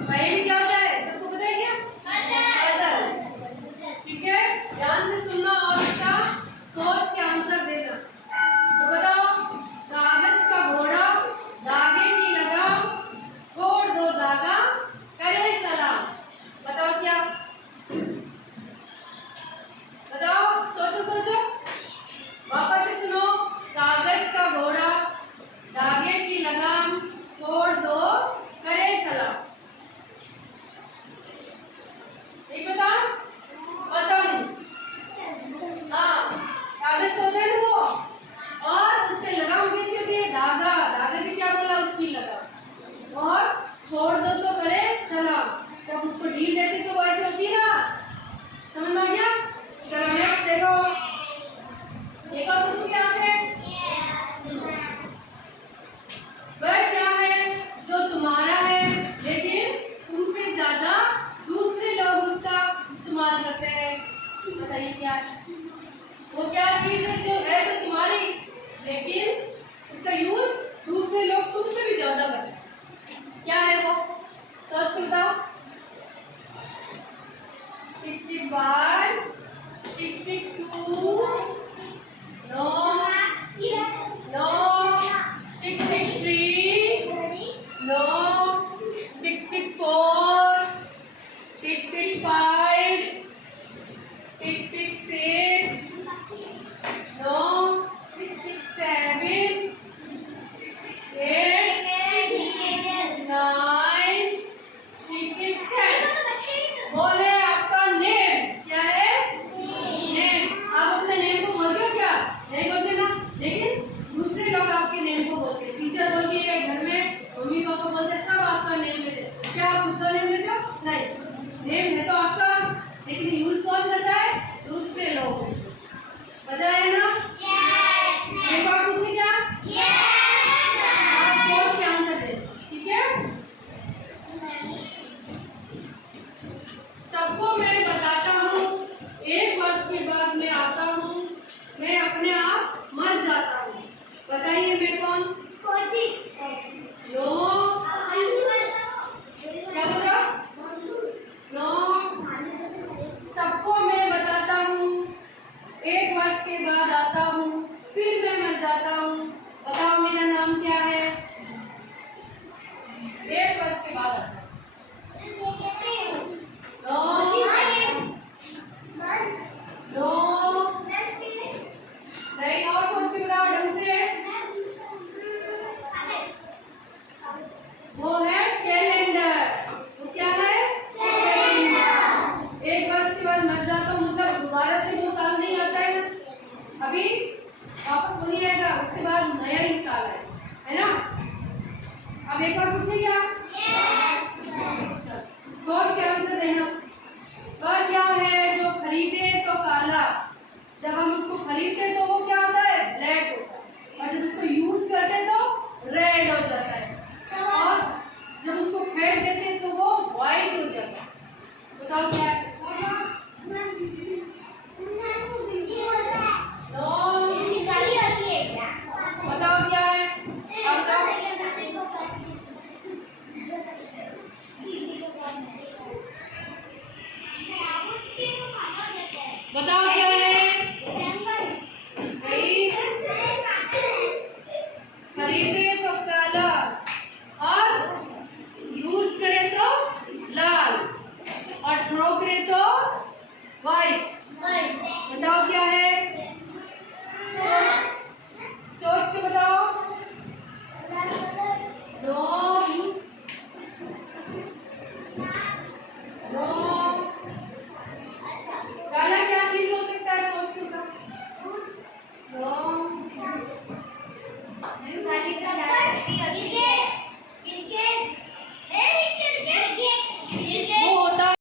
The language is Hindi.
पहेली क्या होता है सबको पता है क्या? पजल। ठीक है, ध्यान से सुनना और इसका सोच के आंसर देना। तो बताओ, कागज का घोड़ा, धागे की लगाम, छोड़ दो धागा, करे सलाम। बताओ क्या? बताओ, सोचो सोचो, वापस से सुनो। कागज का घोड़ा, धागे की लगाम, छोड़ दो करे सलाम। नहीं पता? पतंग। हाँ, कागज तो होता है ना वो, और उससे लगाम कैसी होती है? धागा। धागे की क्या बोला? उसकी लगाम। और छोड़ दो तो करे सलाम। जब उसको ढील देते तो वो ऐसे होती है ना। समझ में आ गया? चलो नेक्स्ट देखो, एक और पूछूं क्या आपसे? वह क्या है जो तुम्हारा है लेकिन तुमसे ज्यादा दूसरे लोग उसका इस्तेमाल करते हैं? बताइए क्या है? वो क्या चीज है जो है तो तुम्हारी लेकिन उसका यूज दूसरे लोग तुमसे भी ज्यादा करते हैं? क्या है वो? सोच के बताओ। टिक टिक 1, टिक टिक 2, नो नो, टिक टिक 3, नो, टिक टिक 4, टिक टिक 5, टिक टिक 6, नो, टिक टिक 7, टिक टिक 8, 9, टिक टिक 10। वो है आपका नेम। क्या है? नेम। आप अपने नेम को बोलते हो क्या? नहीं बोलते ना, लेकिन दूसरे लोग आपके नेम को बोलते हैं। टीचर बोलती है, घर में मम्मी पापा बोलते हैं, सब आपका नेम लेते हैं। क्या आप खुद का नेम लेते हो? नहीं, नेम है तो आपका, लेकिन यूज कौन करता है? दूसरे लोग। मजा आया ना? एक और पूछे क्या? आप सोच के आंसर दे, ठीक है? सबको मैं बताता हूँ, 1 वर्ष के बाद मैं आता हूँ, मैं अपने आप मर जाता हूँ। बताइए मैं कौन? नो। क्या बोला? नो। सबको मैं बताता हूँ, 1 वर्ष के बाद आता हूँ, फिर मैं मर जाता हूँ। बताओ मेरा नाम क्या है? 1 वर्ष के बाद आता हूँ। नहीं, और सोच के बताओ ढंग से। वो है कैलेंडर। वो क्या है? कैलेंडर। 1 वर्ष के बाद मर जाता हूँ मतलब दोबारा से वो साल नहीं आता है ना, अभी वापस हो नहीं आएगा, उसके बाद नया ही साल है ना? अब एक और पूछे क्या? सोच के आंसर देना। वह क्या है जो खरीदे तो काला, जब हम उसको खरीदते तो वो क्या होता है?